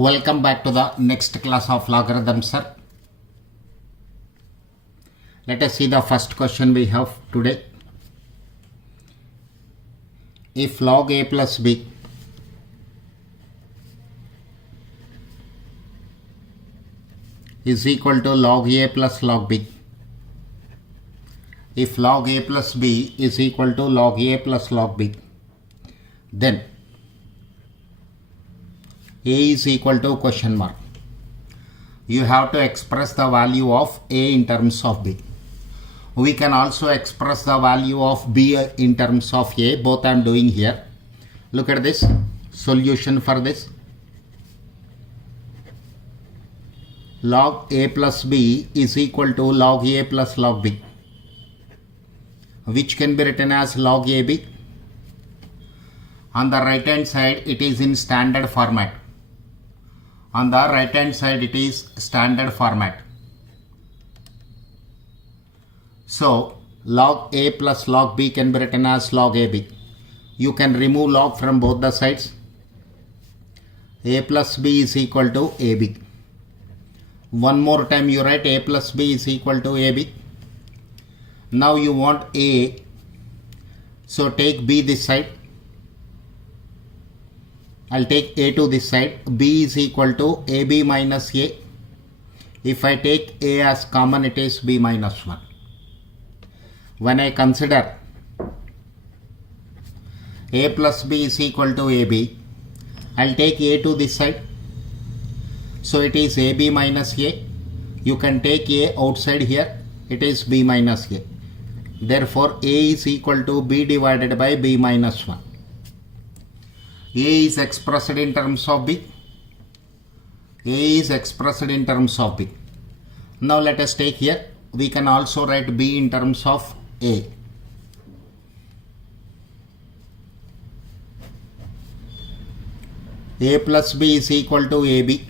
Welcome back to the next class of logarithms, sir. Let us see the first question we have today. If log a plus b is equal to log a plus log b, if log a plus b is equal to log a plus log b, then a is equal to question mark. You have to express the value of a in terms of b. We can also express the value of b in terms of a. Both I am doing here. Look at this solution for this. Log a plus b is equal to log a plus log b, which can be written as log ab. On the right hand side it is in standard format. On the right hand side it is standard format. So log a plus log b can be written as log ab. You can remove log from both the sides. A plus b is equal to ab. One more time you write a plus b is equal to ab. Now you want a, so take b this side. I'll take a to this side. B is equal to ab minus a. If I take a as common, it is b minus 1. When I consider a plus b is equal to ab, I'll take a to this side. So it is ab minus a. You can take a outside here. It is b minus a. Therefore, a is equal to b divided by b minus 1. A is expressed in terms of b. A is expressed in terms of b. Now let us take here. We can also write b in terms of a. A plus b is equal to ab.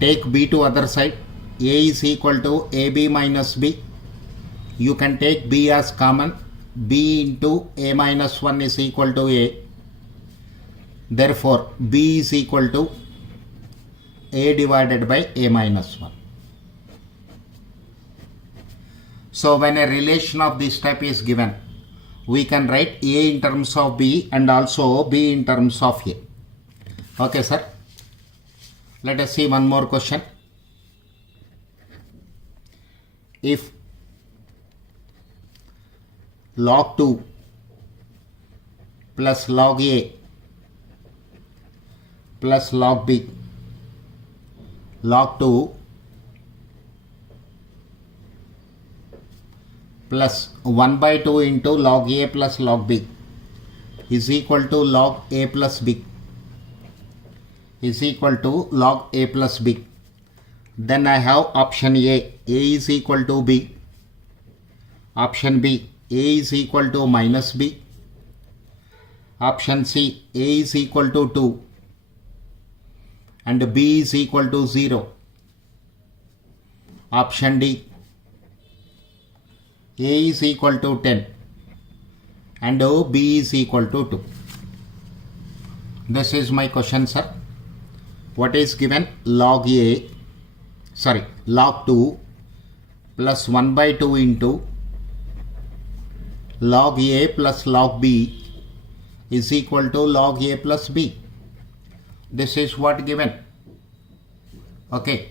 Take b to other side. A is equal to ab minus b. You can take b as common. B into a minus 1 is equal to a. Therefore, b is equal to a divided by a minus 1. So, when a relation of this type is given, we can write a in terms of b and also b in terms of a. Okay, sir. Let us see one more question. If log 2 plus log a plus log b, log 2 plus 1 by 2 into log a plus log b is equal to log a plus b is equal to log a plus b. Then I have option A is equal to b. Option B, a is equal to minus b. Option C, a is equal to 2 and b is equal to 0. Option D, a is equal to 10 and b is equal to 2. This is my question, sir. What is given? Log 2 plus 1 by 2 into log a plus log b is equal to log a plus b. This is what given. Okay.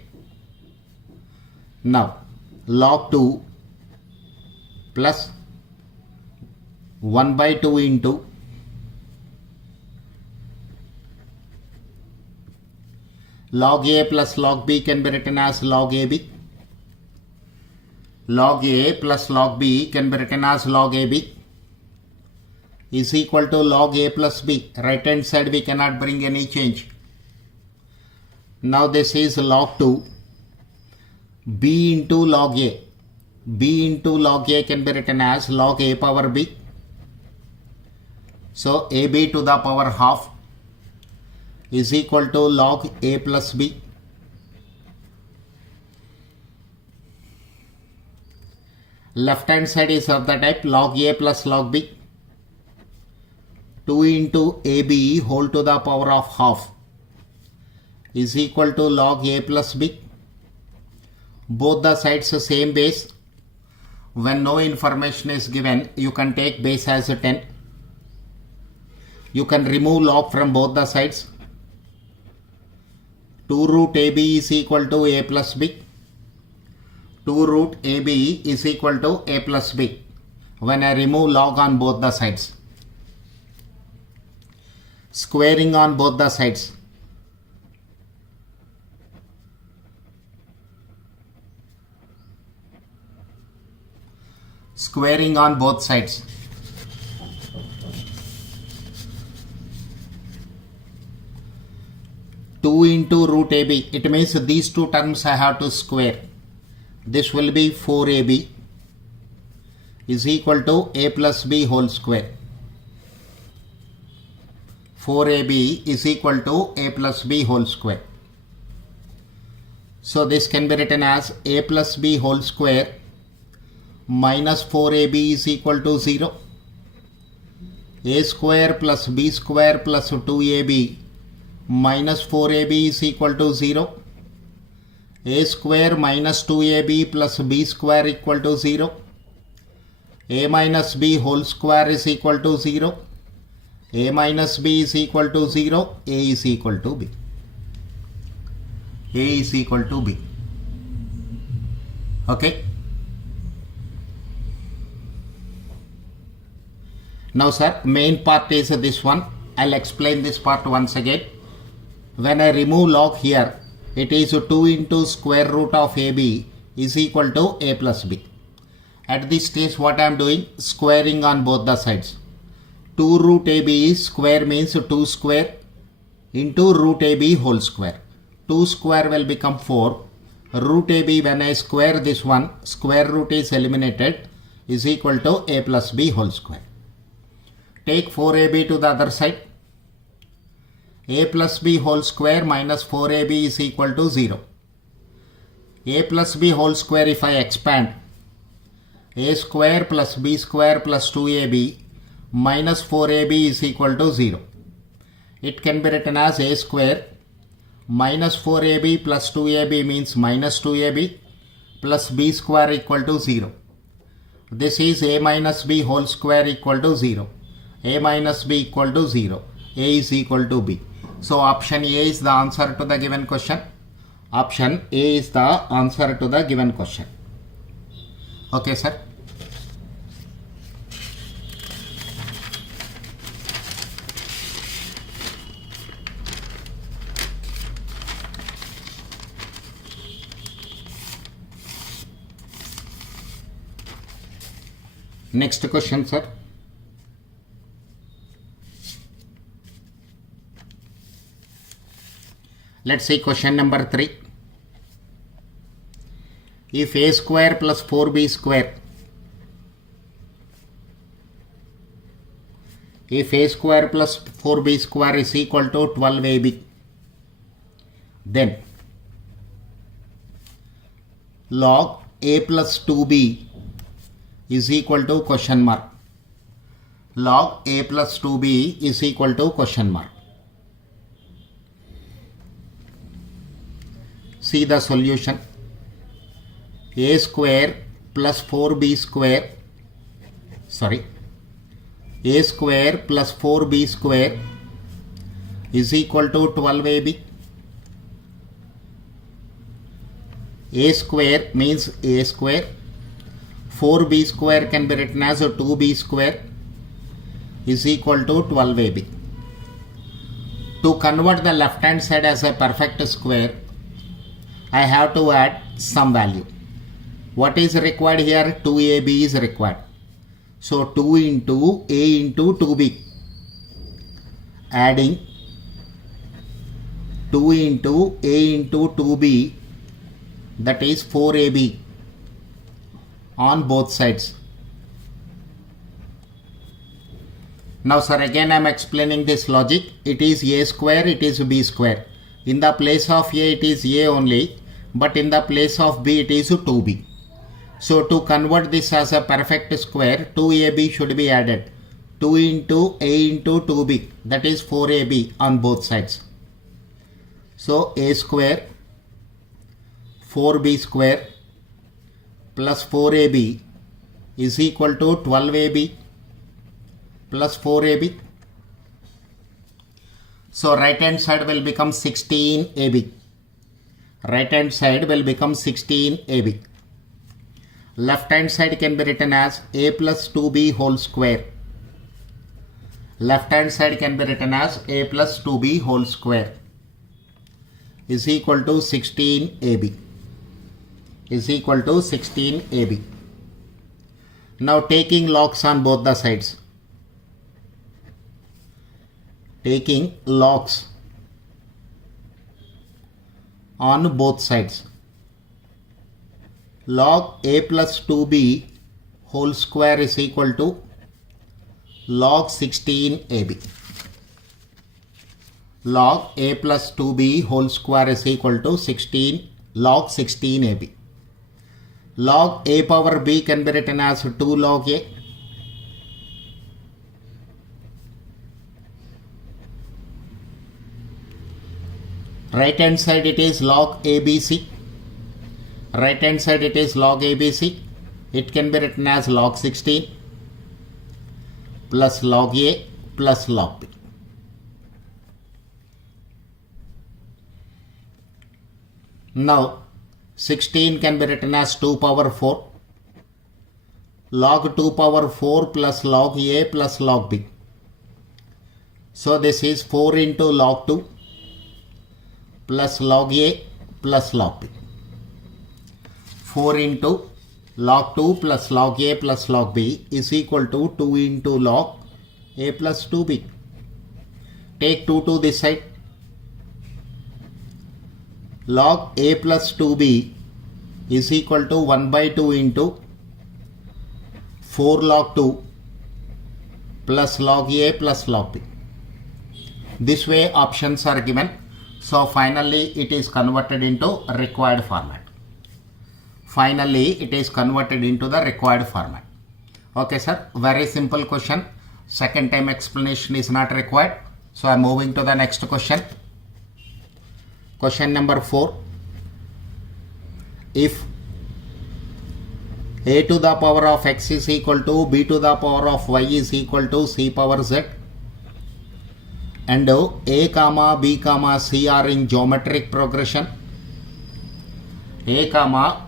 Now, log 2 plus 1 by 2 into log a plus log b can be written as log ab. Log a plus log b can be written as log ab is equal to log a plus b. Right hand side we cannot bring any change. Now this is log 2 b into log a. B into log a can be written as log a power b. So ab to the power half is equal to log a plus b. Left hand side is of the type log a plus log b. 2 into AB whole to the power of half is equal to log A plus B. Both the sides same base. When no information is given, you can take base as 10. You can remove log from both the sides. 2 root AB is equal to A plus B. 2 root AB is equal to A plus B when I remove log on both the sides. Squaring on both the sides. Squaring on both sides. Two into root AB. It means these two terms I have to square. This will be 4AB is equal to A plus B whole square. 4AB is equal to A plus B whole square. So this can be written as A plus B whole square minus 4AB is equal to 0. A square plus B square plus 2AB minus 4AB is equal to 0. A square minus 2AB plus B square equal to 0. A minus B whole square is equal to 0. A minus B is equal to 0. A is equal to B. A is equal to B. Okay. Now sir, main part is this one. I'll explain this part once again. When I remove log here, it is 2 into square root of AB is equal to A plus B. At this stage what I am doing? Squaring on both the sides. 2 root AB square means 2 square into root AB whole square. 2 square will become 4. Root AB, when I square this one, square root is eliminated, is equal to A plus B whole square. Take 4AB to the other side. A plus B whole square minus 4AB is equal to 0. A plus B whole square, if I expand, A square plus B square plus 2AB minus 4AB is equal to 0. It can be written as A square minus 4AB plus 2AB means minus 2AB plus B square equal to 0. This is A minus B whole square equal to 0. A minus B equal to 0. A is equal to B. So option A is the answer to the given question. Option A is the answer to the given question. Okay, sir. Next question, sir. Let's see question number 3. If A square plus 4B square, if A square plus 4B square is equal to 12AB, then log A plus 2B is equal to question mark. Log A plus 2B is equal to question mark. See the solution. A square plus 4B square, A square plus 4B square is equal to 12AB. A square means A square. 4B square can be written as 2B square is equal to 12AB. To convert the left hand side as a perfect square, I have to add some value. What is required here? 2AB is required. So 2 into A into 2B. Adding 2 into A into 2B, that is 4AB on both sides. Now sir, again I am explaining this logic. It is A square, it is B square. In the place of A it is A only, but in the place of B it is 2B. So to convert this as a perfect square, 2AB should be added. 2 into a into 2b, that is 4ab on both sides. So a square 4b square plus 4ab is equal to 12ab plus 4ab. So right hand side will become 16ab. Right hand side will become 16ab. Left hand side can be written as a plus 2b whole square. Left hand side can be written as a plus 2b whole square is equal to 16ab. Is equal to 16ab. Now taking logs on both the sides. Taking logs on both sides. Log a plus 2b whole square is equal to log 16ab. Log a plus 2b whole square is equal to log 16ab. Log a power b can be written as 2 log a. Right hand side it is log abc. Right hand side it is log abc. It can be written as log 16 plus log a plus log b. Now 16 can be written as 2 power 4. Log 2 power 4 plus log a plus log b. So this is 4 into log 2 plus log a plus log b. 4 into log 2 plus log a plus log b is equal to 2 into log a plus 2b. Take 2 to this side. Log a plus 2b is equal to 1 by 2 into 4 log 2 plus log a plus log b. This way options are given. So finally it is converted into required format. Finally it is converted into the required format. Okay sir, very simple question. Second time explanation is not required. So I am moving to the next question. Question number 4. If a to the power of x is equal to b to the power of y is equal to c power z, and a comma b comma c are in geometric progression, x comma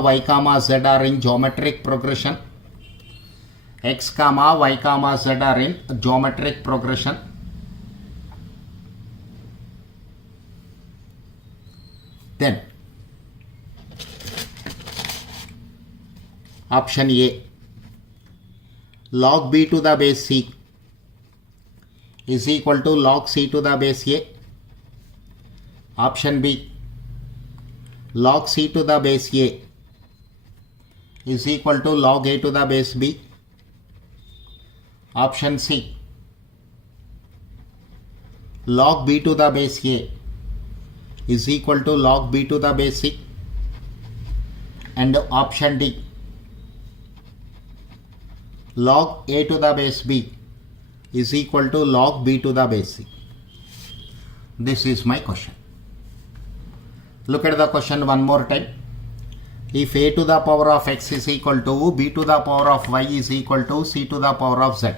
y comma z are in geometric progression, x comma y comma z are in geometric progression, then option A, log b to the base c is equal to log c to the base a. Option B, log c to the base a is equal to log a to the base b. Option C, log b to the base a is equal to log b to the base c. And option D, log a to the base b is equal to log b to the base c. This is my question. Look at the question one more time. If a to the power of x is equal to b to the power of y is equal to c to the power of z,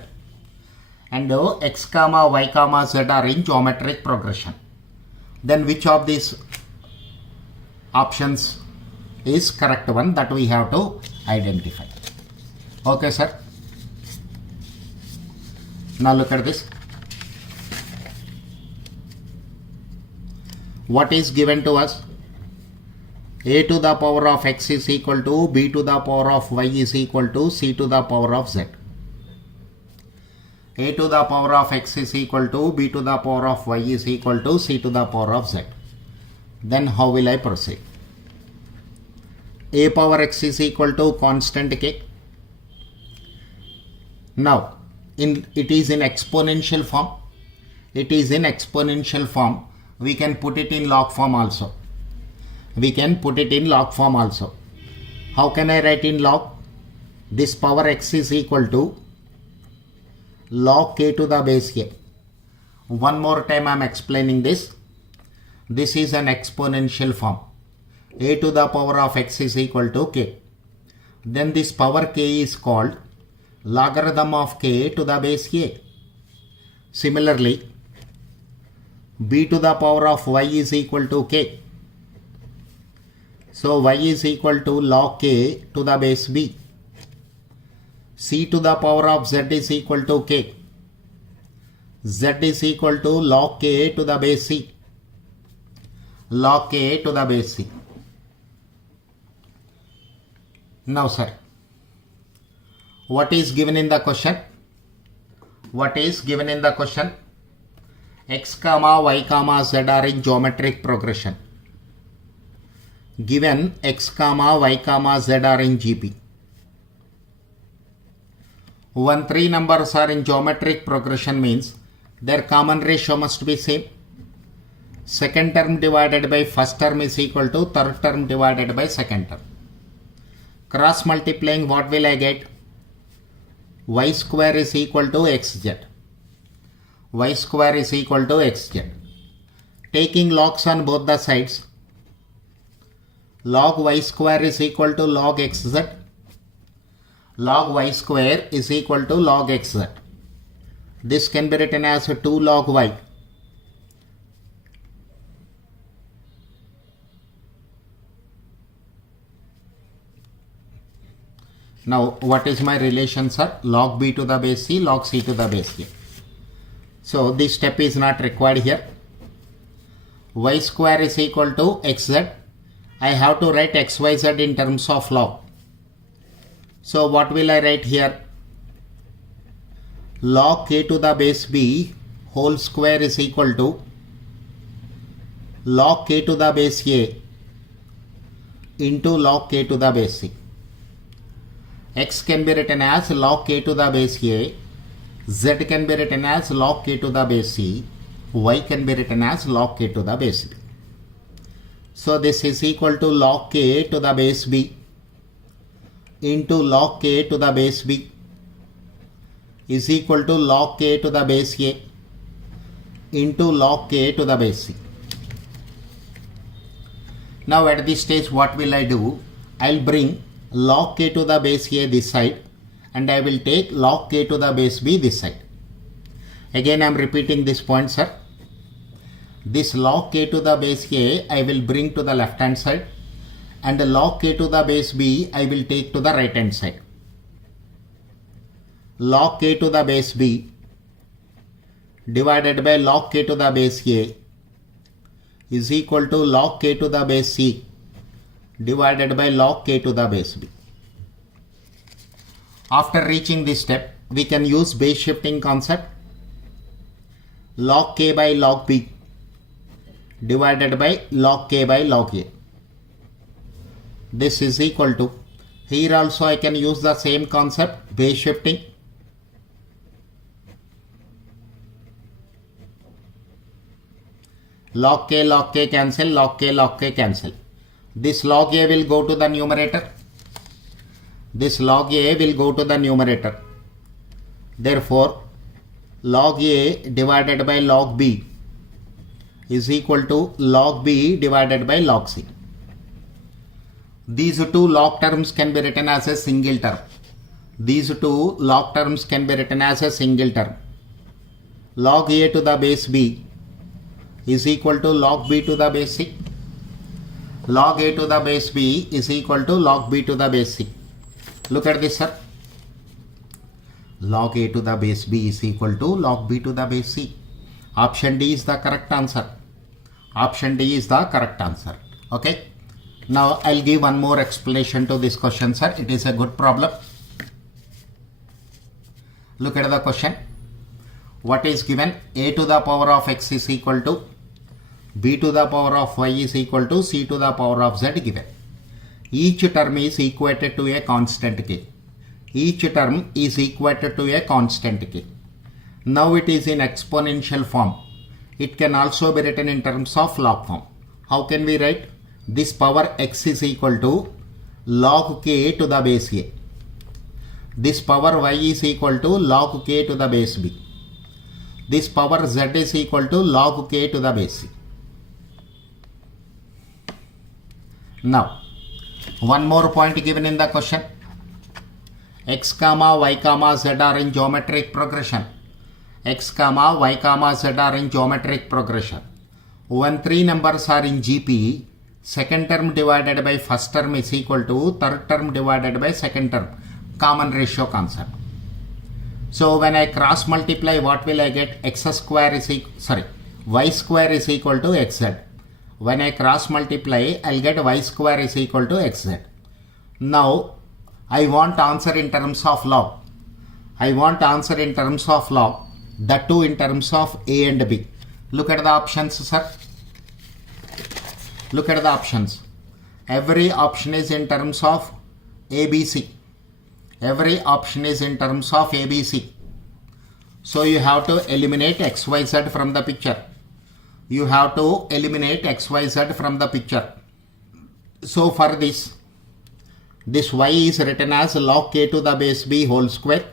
and x comma y comma z are in geometric progression, then which of these options is correct one, that we have to identify. Okay sir. Now look at this. What is given to us? A to the power of x is equal to b to the power of y is equal to c to the power of z. A to the power of x is equal to b to the power of y is equal to c to the power of z. Then how will I proceed? A power x is equal to constant k. Now it is in exponential form. It is in exponential form. We can put it in log form also. We can put it in log form also. How can I write in log? this power x is equal to log k to the base a. One more time I am explaining this. This is an exponential form. A to the power of x is equal to k. Then this power k is called logarithm of k to the base a. Similarly, b to the power of y is equal to k. So y is equal to log k to the base b. C to the power of z is equal to k. Z is equal to log k to the base c. Log k to the base c. Now sir, what is given in the question? What is given in the question? X comma y comma z are in geometric progression. Given x comma y comma z are in GP. When three numbers are in geometric progression means their common ratio must be same. Second term divided by first term is equal to third term divided by second term. Cross multiplying, what will I get? Y square is equal to xz. Y square is equal to xz. Taking logs on both the sides, log y square is equal to log xz. Log y square is equal to log xz. This can be written as 2 log y. Now what is my relation, sir? Log b to the base c, log c to the base a. So this step is not required here. Y square is equal to xz. I have to write xyz in terms of log. So what will I write here? Log k to the base b whole square is equal to log k to the base a into log k to the base c. X can be written as log k to the base a, z can be written as log k to the base c, y can be written as log k to the base b. So this is equal to log k to the base b into log k to the base b is equal to log k to the base a into log k to the base c. Now at this stage what will I do? I will bring log k to the base a this side and I will take log k to the base b this side. Again I am repeating this point, sir. This log k to the base a I will bring to the left hand side and the log k to the base b I will take to the right hand side. Log k to the base b divided by log k to the base a is equal to log k to the base c divided by log k to the base b. After reaching this step, we can use base shifting concept. Log k by log b divided by log k by log a. This is equal to, here also I can use the same concept, base shifting. Log k cancel, log k cancel. This log a will go to the numerator. This log a will go to the numerator. Therefore, log a divided by log b is equal to log b divided by log c. These two log terms can be written as a single term. These two log terms can be written as a single term. Log a to the base b is equal to log b to the base c. Log a to the base b is equal to log b to the base c. Look at this, sir. Log a to the base b is equal to log b to the base c. Option D is the correct answer. Option D is the correct answer. Okay. Now I'll give one more explanation to this question, sir. It is a good problem. Look at the question. What is given? A to the power of x is equal to b to the power of y is equal to c to the power of z given. Each term is equated to a constant k. Each term is equated to a constant k. Now it is in exponential form. It can also be written in terms of log form. How can we write? This power x is equal to log k to the base a. This power y is equal to log k to the base b. This power z is equal to log k to the base c. Now, one more point given in the question. X comma y comma z are in geometric progression. X comma y comma z are in geometric progression. When three numbers are in GP, second term divided by first term is equal to third term divided by second term. Common ratio concept. So when I cross multiply, what will I get? Y square is equal to xz. When I cross multiply, I'll get y square is equal to xz. Now I want answer in terms of log. That too in terms of a and b. Look at the options, sir. Look at the options. Every option is in terms of ABC. Every option is in terms of ABC. So you have to eliminate XYZ from the picture. So for this y is written as log k to the base b whole square.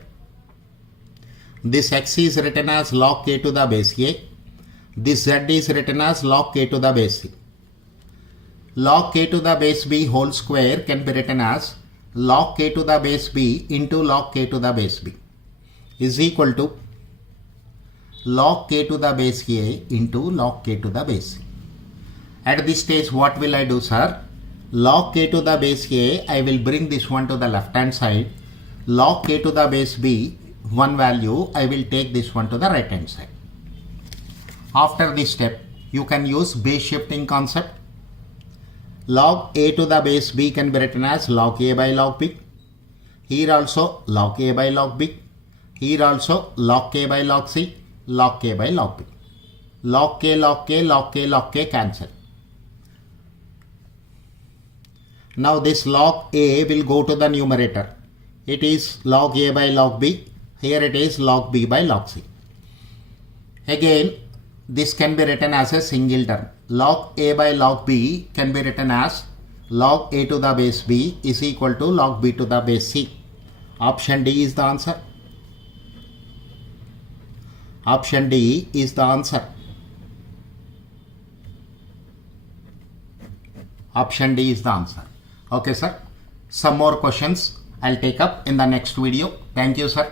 This x is written as log k to the base a. This z is written as log k to the base c. Log k to the base b whole square can be written as log k to the base b into log k to the base b is equal to log k to the base a into log k to the base c. At this stage, what will I do, sir? Log k to the base a, I will bring this one to the left hand side. Log k to the base b, one value, I will take this one to the right hand side. After this step, you can use base shifting concept. Log a to the base b can be written as log a by log b. Here also log a by log b. Here also log k by log c, log k by log b. Log k, log k, log k, log k cancel. Now this log a will go to the numerator. It is log a by log b. Here it is log b by log c. Again, this can be written as a single term. Log a by log b can be written as log a to the base b is equal to log b to the base c. Option D is the answer. Option D is the answer. Option D is the answer. Okay, sir. Some more questions I'll take up in the next video. Thank you, sir.